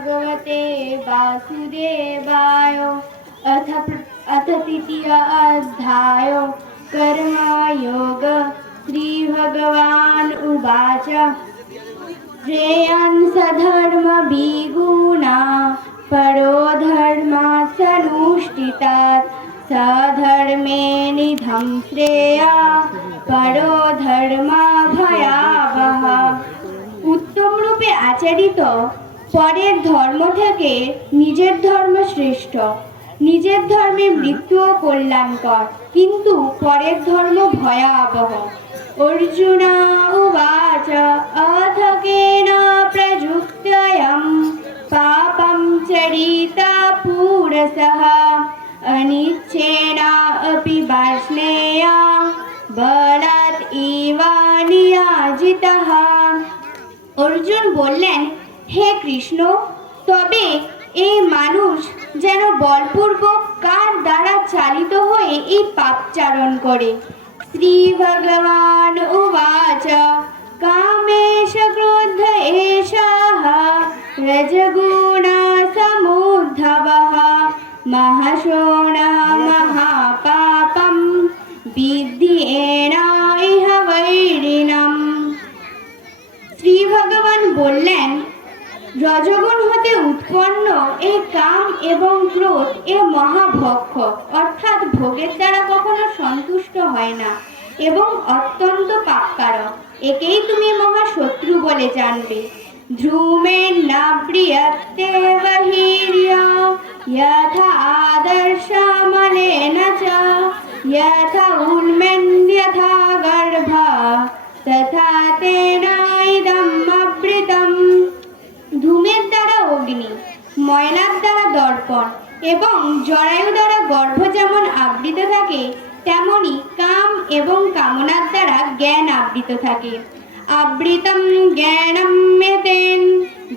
भगवते वासुदेवाय अथ अथ तृतीय अध्याय कर्मयोग श्रीभगवान् उवाच श्रेयान् सधर्मभिगुणा परो धर्मासनुष्ठितात् सधर्मे निधं श्रेया পরো ধর্মা ভয়াবহ উত্তম রূপে আচরিত পরের ধর্ম থেকে নিজের ধর্ম শ্রেষ্ঠ। নিজের ধর্মে মৃত্যুও কল্যাণকর, কিন্তু পরের ধর্ম ভয়াবহ। অর্জুনা উবাচ অথকেন প্রযুক্তয়ম, পাপম চরিতা পুরসহ, অনিচ্ছেনা অপি বাষ্ণেয়া, বলাৎ ইবানিয়াজিতঃ অর্জুন বললেন হে কৃষ্ণ, তবে এই মানুষ যেন বলপূর্বক কার দ্বারা চালিত হয়ে এই পাপচারণ করে। শ্রী ভগবান উবাচ, কামেশ ক্রোধ এষः রজগুণ সমুদ্ধবः মহাশোণ মহাপাপম বিদ্ধি এনা ইহ বৈরিণম। শ্রী ভগবান বললেন রজগুণ হতে উৎপন্ন এই কাম এবং ক্রোধ এ মহাভক্ষ অর্থাৎ ভোগের দ্বারা কখনো সন্তুষ্ট হয় না এবং অত্যন্ত পাপকারক একেই তুমি মহাশত্রু বলে জানবে ধ্রুমের না প্রিয়তে বহির্য यथा आदर्शमलेन च यथा उन्मेन्यथा गर्भ तथा तेन ময়নার দ্বারা দর্পণ এবং জরায়ু দ্বারা গর্ভ যেমন আবৃত থাকে, তেমনি কাম এবং কামনার দ্বারা জ্ঞান আবৃত থাকে। আবৃতম জ্ঞানম মেতেন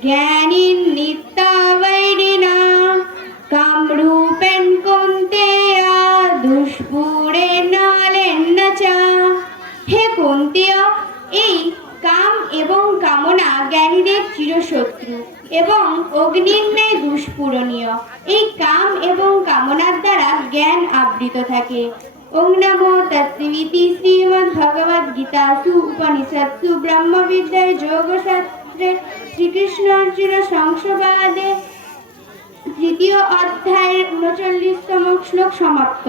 জ্ঞানী নিত্যাবৈরিণা কামরূপেণ কন্তেয়া, দুষ্পুরে নালেন চা। হে কন্তেয়, এই কাম এবং কামনা জ্ঞানীদের চিরশত্রু এবং অগ্নির ন্যায় দুষ্পূরণীয়। এই কাম এবং কামনার দ্বারা জ্ঞান আবৃত থাকে। ওং নমো তত্ত্বিতি শ্রীমদ্ ভগবদ গীতাসু উপনিষৎসু ব্রহ্মবিদ্যায় যোগশাস্ত্রে শ্রীকৃষ্ণ অর্জুন সংসবাদে তৃতীয় অধ্যায়ের উনচল্লিশতম শ্লোক সমাপ্ত।